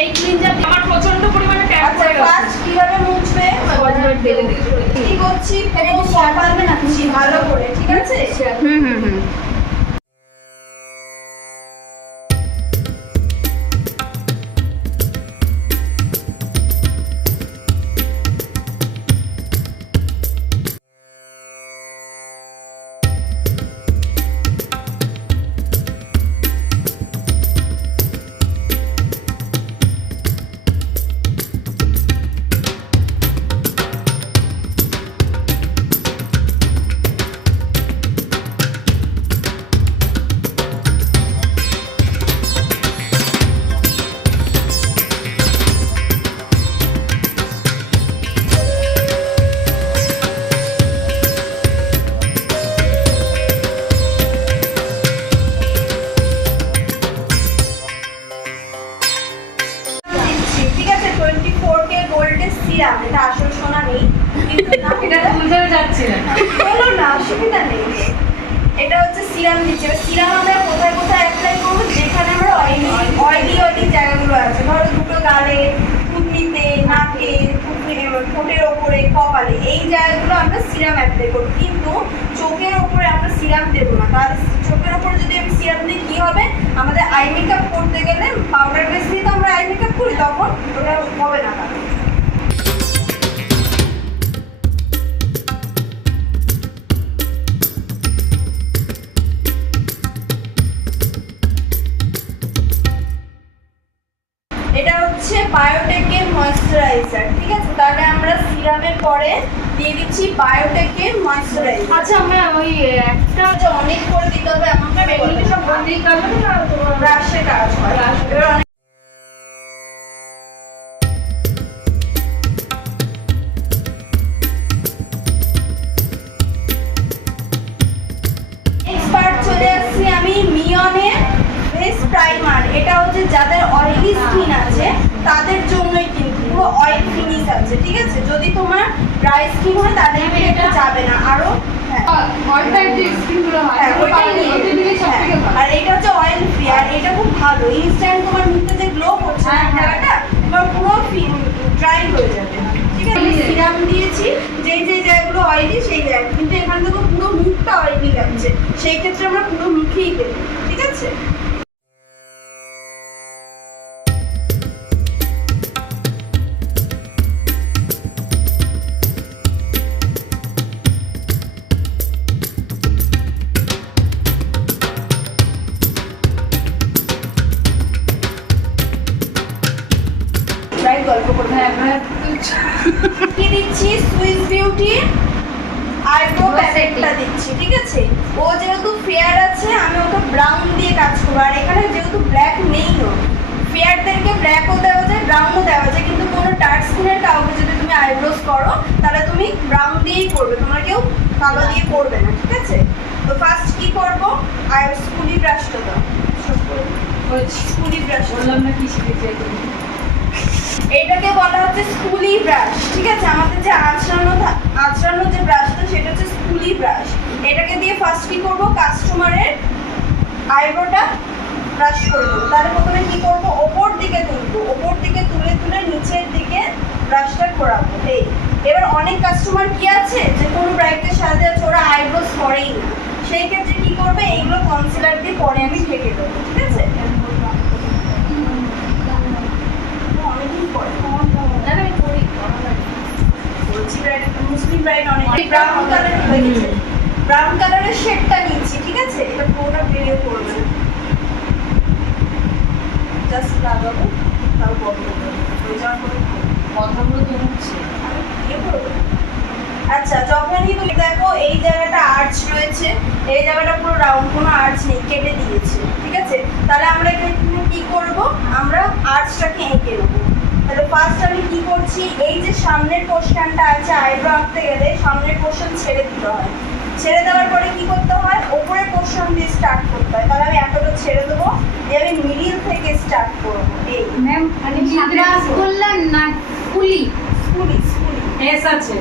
এই ক্লিনজার আমার প্রচন্ড পরিমাণে ট্যাপ আচ্ছা করে গেছে। ফার্স্ট কিভাবে মুছবে? কি করছি পুরো কপালে নাচ্ছি ভালো করে, ঠিক আছে? হুম। দিচ্ছি, ঠিক আছে? 24K গোল্ডের সিরাম, এটা আসল সোনা নেই কিন্তু না এটা তুলতে যাচ্ছে না। বলো না, অসুবিধা নেই। এটা হচ্ছে সিরাম দিচ্ছে। সিরাম আমরা কোথায় কোথায় অ্যাপ্লাই করবো? যেখানে আমরা অয়েলি জায়গাগুলো আছে, ধরো দুটো গালে, থুতনিতে, নাকে, ঠোঁটের ওপরে, কপালে, এই জায়গাগুলো আমরা সিরাম অ্যাপ্লাই করবো। কিন্তু চোখের ওপরে আমরা সিরাম দেবো না। তাহলে চোখের ওপরে যদি আমি সিরাম দিই কি হবে? আমাদের আই মেকআপ করতে গেলে পাউডার বেস দিয়ে তো আমরা আই মেকআপ করি, তখন ওটা হবে না। তাহলে এটা হচ্ছে বায়োটেকের ময়েশ্চারাইজার, ঠিক আছে? তাহলে আমরা সিরামের পরে দিয়ে দিচ্ছি বায়োটেকের ময়েশ্চারাইজার। আচ্ছা আমরা ওই একটা আচ্ছা অনেক করে দিতে হবে, আমাকে এমনি সব বন্ধই করবে না তোমার ব্রাশে কাজ হয়। Brush। এবার অনেক এক্সপার্ট চলে আসছি আমি মিয়নের ফেস প্রাইমার। এটা হচ্ছে যাদের অয়েলি স্কিন আছে তাদের জন্যই, কিন্তু পুরো অয়েল ফিনিশ আছে, ঠিক আছে? যদি তোমার ড্রাই স্কিন হয় তাহলে এটা যাবে না। আরো হ্যাঁ অল টাইপ যে স্কিনগুলো হয় হ্যাঁ, ওইটাই নিয়ে ওইটা দিলে সবথেকে হ্যাঁ। ভালো। আর এটা হচ্ছে অয়েল ফ্রি, আর এটা খুব ভালো। ইনস্ট্যান্ট তোমার মুখে যে গ্লো করছে না জায়গাটা, তোমার পুরো ড্রাই হয়ে যাবে, ঠিক আছে? সিরাম দিয়েছি যেই যেই জায়গাগুলো অয়েলি সেই জায়গা, কিন্তু এখান থেকে পুরো মুখটা অয়েলি লাগছে, সেই ক্ষেত্রে আমরা পুরো মুখেই দেবো, ঠিক আছে? রাইট, গল্প করবো। হ্যাঁ আমরা কি দিচ্ছি? সুইস বিউটি আইব্রো প্যালেটটা দিচ্ছি, ঠিক আছে? ও যেহেতু ফেয়ার আছে, আমি ওকে ব্রাউন দিয়ে কাজ করবো। আর এখানে যেহেতু ব্ল্যাক নেই, ও ফেয়ারদেরকে ব্ল্যাকও দেওয়া যায়, ব্রাউনও দেওয়া যায়, কিন্তু কোনো ডার্ক স্কিনের কাউকে যদি তুমি আইব্রোস করো তাহলে তুমি ব্রাউন দিয়েই করবে, তোমরা কেউ কালো দিয়ে করবে না, ঠিক আছে? তো ফার্স্ট কি করবো? স্কুলি ব্রাশটা দাও, ওই স্কুলি ব্রাশ। বললাম না কি শিখেছি এখন। এটাকে বলা হচ্ছে স্কুলি ব্রাশ, ঠিক আছে? আমাদের যে আঁচড়ানো যে ব্রাশটা সেটা হচ্ছে স্কুলি ব্রাশ। এটাকে দিয়ে ফার্স্ট কি করবো? কাস্টমারের আইব্রোটা ব্রাশ করে দেবো। তাহলে প্রথমে কি করবো? ওপর দিকে তুলবো, ওপর দিকে তুলে তুলে নিচের দিকে ব্রাশটা ঘোরাবো। এই এবার অনেক কাস্টমার কি আছে যে কোনো ব্রাইডকে সাজাতে আছে, ওরা আইব্রোস করেই না, সেই ক্ষেত্রে কি করবে? এইগুলো কনসিলার দিয়ে পরে আমি ঢেকে দেবো, ঠিক আছে? অনেকদিন পরে না না আমি করি বলছি ব্রাইড, মুসলিম ব্রাইড অনেক ব্রাউন কালারের হয়ে গেছে। ব্রাউন কালারের শেডটা নিচ্ছি, ঠিক আছে? এটা পুরোটা বেরিয়ে পড়বে, জাস্ট লাগাবো, তাও বন্ধ করবো, হয়ে যাওয়ার পরে কথাগুলো তো হচ্ছে। ইয়ে করবো। আচ্ছা যখনই তুমি দেখো এই জায়গাটা আর্চ রয়েছে, এই জায়গাটা পুরো রাউন্ড, কোনো আর্চ নেই, কেটে দিয়েছে, ঠিক আছে? তাহলে আমরা এখানে কি করবো? আমরা আর্চটাকে এঁকে নেবো। তাহলে ফার্স্ট আমি কি করছি? এই যে সামনের পোর্শনটা আছে, আইব্রো আঁকতে গেলে সামনের পোর্শন ছেড়ে দিতে হয়। ছেড়ে দেওয়ার পরে কি করতে হয়? ওপরের পোর্শন দিয়ে স্টার্ট করতে হয়। তাহলে আমি এতটা ছেড়ে দেবো, দিয়ে আমি মিডিল থেকে স্টার্ট করবো। এই ম্যাম মানে ব্রাশ করলেন না কুলি স্কুলি স্কুলি এস আছে।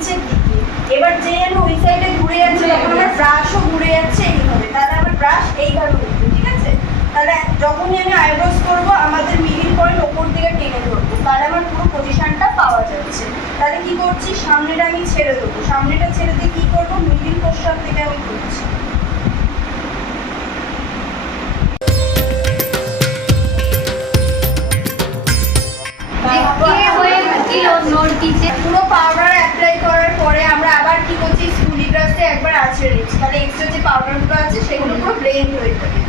নিচের দিকে। এবার যে আমি ওই সাইডে ঘুরে যাচ্ছি তখন আমার ব্রাশও ঘুরে যাচ্ছে এইভাবে, তাহলে আমার ব্রাশ এইভাবে উঠবে, ঠিক আছে? তাহলে যখনই আমি আইব্রোস করবো আমাদের মিডিল পয়েন্ট ওপর দিকে টেনে ধরবো, তাহলে আমার পুরো পজিশনটা পাওয়া যাচ্ছে। তাহলে কি করছি, সামনেটা আমি ছেড়ে দেবো, সামনেটা ছেড়ে দিয়ে কি করবো, মিডিল পোর্শন থেকে আমি করছি। পুরো পাউডার অ্যাপ্লাই করার পরে আমরা আবার কি করছি, স্কুলি ব্রাশে একবার আছড়ে নিচ্ছি, তাহলে এক্সট্রা যে পাউডারগুলো আছে সেগুলো পুরো ব্লেন্ড হয়ে যাবে,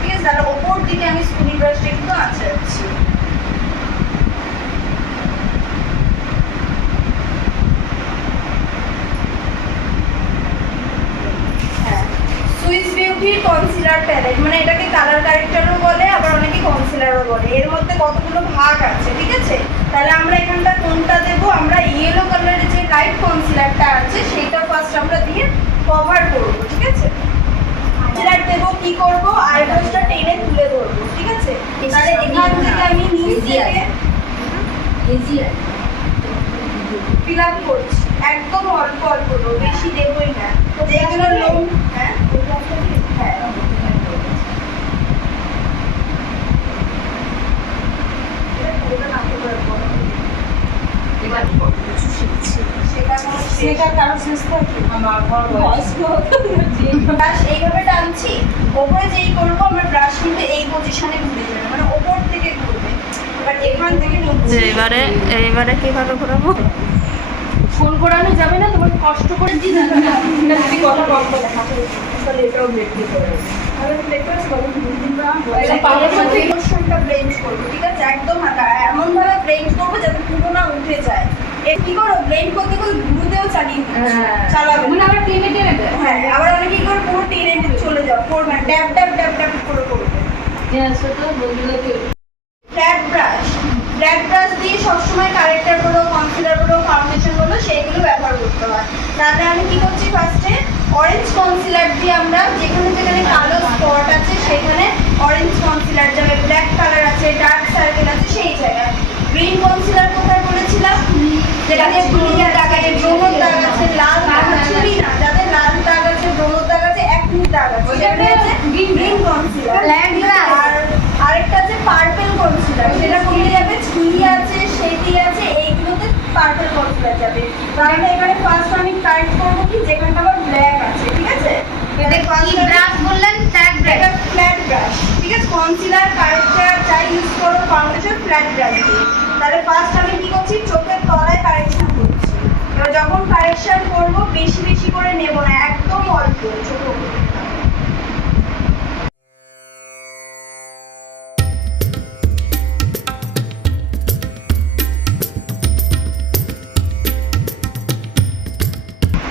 ঠিক আছে? তাহলে ওপর দিকে আমি স্কুলি ব্রাশটা একটু আছড়াচ্ছি। সুইস বিউটির কনসিলার প্যালেট, মানে এটাকে কালার কারেক্টরও বলে, আবার অনেকে কনসিলারও বলে। এর মধ্যে কতগুলো ভাগ আছে, ঠিক আছে? তাহলে আমরা এখানটা কোনটা দেবো, আমরা ইয়েলো কালারের যে লাইট কনসিলারটা আছে সেটা ফার্স্ট আমরা দিয়ে কভার করবো, ঠিক আছে? কনসিলার দেবো, কি করব, আইব্রোসটা টেনে তুলে ধরবো, ঠিক আছে? তাহলে এখান থেকে আমি নিচ থেকে ফিল আপ করছি, একদম অল্প অল্প দেবো, বেশি দেবই না, যেগুলো লোম। হ্যাঁ হ্যাঁ, এইভাবে টানছি, ওপরে যেই করবো আমরা ব্রাশ কিন্তু এই পজিশনে ঘুরে যাবে, মানে ওপর থেকে ঘুরবে। এবার এখান থেকে এইবারে কিভাবে ঘোরাবো? ফোন করানো যাবে না, তোমার কষ্ট করে দিই না যদি কথা কম করে তাহলে এটাও দেখতে পারো। ব্লেন্ড করবো, ঠিক আছে? একদম এমন ভাবে ব্লেন্ড করবো যাতে পুরো না উঠে যায়। কি করো, ব্লেন্ড করতে করতে গুরুতেও চালাবে, মানে আবার টেনে টেনে দেয়। হ্যাঁ, আবার অনেকে কি করে পুরো টেনে চলে যাও, করবে না, ড্যাব ড্যাব ড্যাব ড্যাব করে করবে। ফ্ল্যাট ব্রাশ দিয়ে সবসময় কারেক্টার বলো, কনসিলার বলো, ফাউন্ডেশন বলো, সেইগুলো ব্যবহার করতে হয়। তাহলে আমি কি করছি, ফার্স্টে অরেঞ্জ কনসিলার দিয়ে আমরা যেখানে যেখানে কালো স্পট আছে সেখানে অরেঞ্জ কনসিলার যাবে, ব্ল্যাক কালার আছে, ডার্ক সার্কেল আছে সেই জায়গায়। গ্রিন কনসিলার কোথায় বলেছিলাম, যেখানে ব্লুর দাগ আছে, ব্রোনোর দাগ আছে, লাল দাগ আছে, না যাদের লাল দাগ আছে, ব্রোনোর দাগ আছে, একটু দাগ আছে, সেটা হচ্ছে গ্রিন কনসিলার। আর আরেকটা আছে পার্পল কনসিলার, সেটা কোথায় যাবে, ছুরি আছে, সেটি আছে, এইগুলোতে পার্পল কনসিলার যাবে। তাহলে এবারে ফার্স্ট আমি কারেক্ট করবো কি, যেখানটা আমার ব্ল্যাক আছে, ঠিক আছে? এটা কি ব্রাশ বললেন? Flat brush. এটা ফ্ল্যাট ব্রাশ, ঠিক আছে? কনসিলার, কারেক্টার যাই ইউজ করো, ফাউন্ডেশন ফ্ল্যাট ব্রাশ দিয়ে। তাহলে ফার্স্ট আমি কি করছি, চোখের তলায় কারেকশন করছি। এবার যখন কারেকশন করবো বেশি বেশি করে নেব না, একদম অল্প ছোট।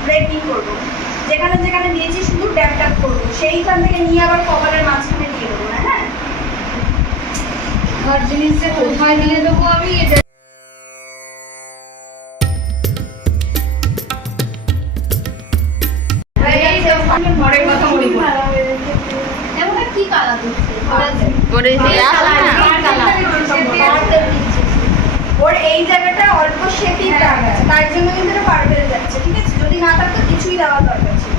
ব্লেন্ডিং করবো, যেখানে যেখানে দিয়েছি শুধু ট্যাপ ট্যাপ করবো, সেইখান থেকে নিয়ে আবার কপালের মাঝখানে দিয়ে দেবো না। হ্যাঁ, আর জিনিস যে কোথায় দিয়ে দেবো আমি, এটা ঘরের কথা মনে পড়ে। এমন কি কালার দিচ্ছে করে দিয়ে আসো না। ওর এই জায়গাটা অল্প শেপিং দাগ আছে, তার জন্য কিন্তু এটা পার্পেল যাচ্ছে, ঠিক আছে? যদি না থাকতো কিছুই দেওয়ার দরকার ছিল।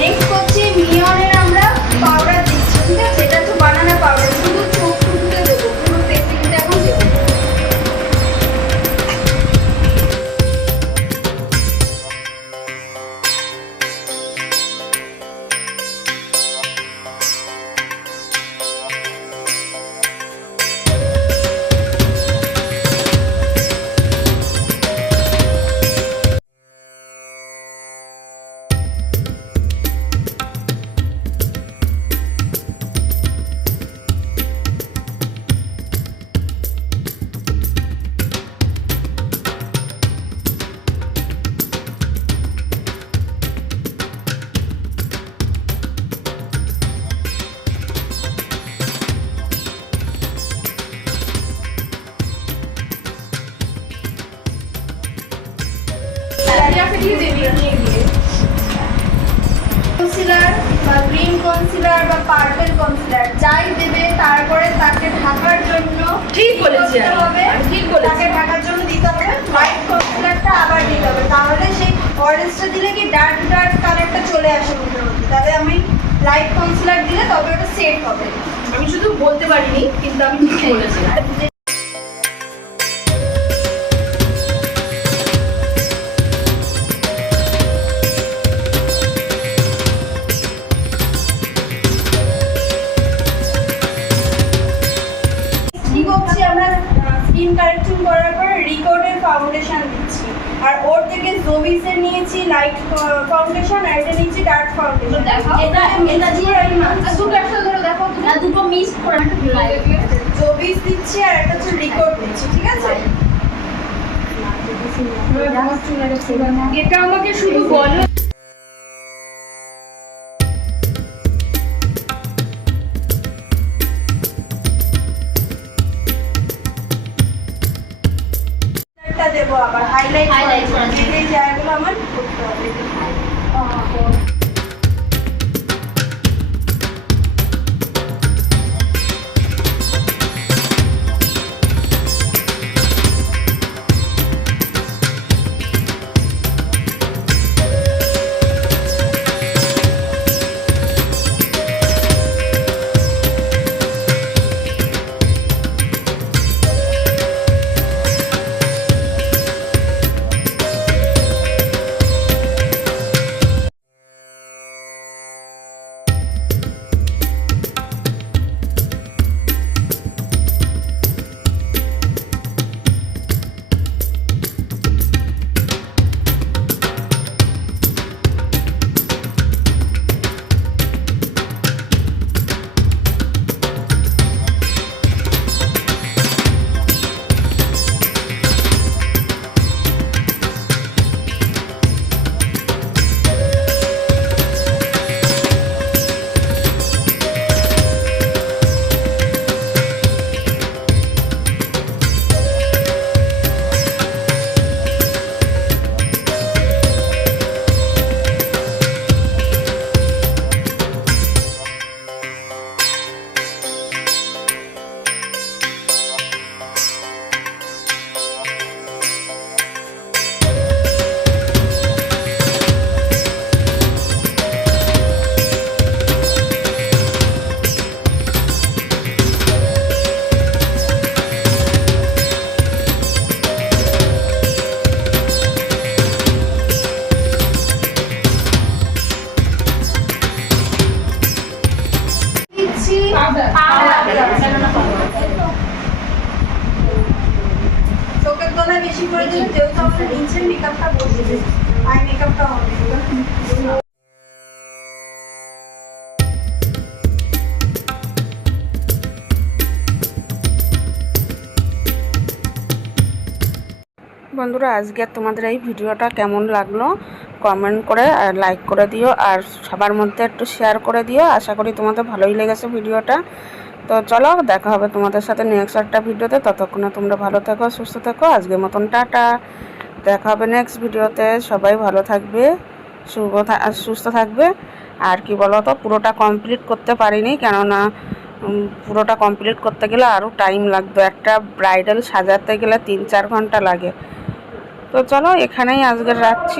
নেক্সট হচ্ছে মিয়নের আমরা পাউডার দিচ্ছি, ঠিক আছে? এটা হচ্ছে বানানা পাউডার, শুধু চোখ টুকুতে দেবো, পুরো ফেসিংটা এখন দেবো। তারপরে তাকে ঢাকার জন্য ঠিক বলেছি দিতে হবে, আমি ঠিক বলেছি। তাকে ঢাকার জন্য দিতে হবে লাইট কনসিলারটা আবার দিতে হবে, তাহলে সেই অরেঞ্জটা দিলে কি ডার্ক ডার্ক কালারটা চলে আসে মুখের মধ্যে, তাহলে আমি লাইট কনসিলার দিলে তবে ওটা সেট হবে। আমি শুধু বলতে পারিনি, কিন্তু আমি ঠিক বলেছি। কি করছি আমরা, স্কিন কারেকশন করার পর রিকর্ডের ফাউন্ডেশন দিচ্ছি, আর ওর থেকে জোবিসের নিয়েছি লাইট ফাউন্ডেশন, আর এটা নিয়েছি ডার্ক ফাউন্ডেশন। এটা দিয়ে আমি দুটো একসাথে ধরে দেখো, না দুটো মিক্স করে একটা জোবিস দিচ্ছি আর একটা হচ্ছে রিকর্ড দিচ্ছি, ঠিক আছে? এটা আমাকে শুধু বলো। এটা দেবো আবার হাইলাইট Highlight করা করতে, এই জায়গাগুলো আমার করতে হবে। চোখের তলায় বেশি করে দিলে যেহেতু আমাদের নিচের মেকআপটা বসবে, আই মেকআপটা হবে। বন্ধুরা, আজকে তোমাদের এই ভিডিওটা কেমন লাগলো কমেন্ট করে আর লাইক করে দিও, আর সবার মধ্যে একটু শেয়ার করে দিও। আশা করি তোমাদের ভালোই লেগেছে ভিডিওটা। তো চলো, দেখা হবে তোমাদের সাথে নেক্সট একটা ভিডিওতে। ততক্ষণে তোমরা ভালো থেকো, সুস্থ থেকো। আজকের মতন টাটা, দেখা হবে নেক্সট ভিডিওতে। সবাই ভালো থাকবে, সুস্থ থাকবে। আর কি বলো তো, পুরোটা কমপ্লিট করতে পারিনি, কেননা পুরোটা কমপ্লিট করতে গেলে আরও টাইম লাগবে। একটা ব্রাইডাল সাজাতে গেলে 3-4 ঘন্টা লাগে। তো চলো, এখানেই আজকে রাখছি।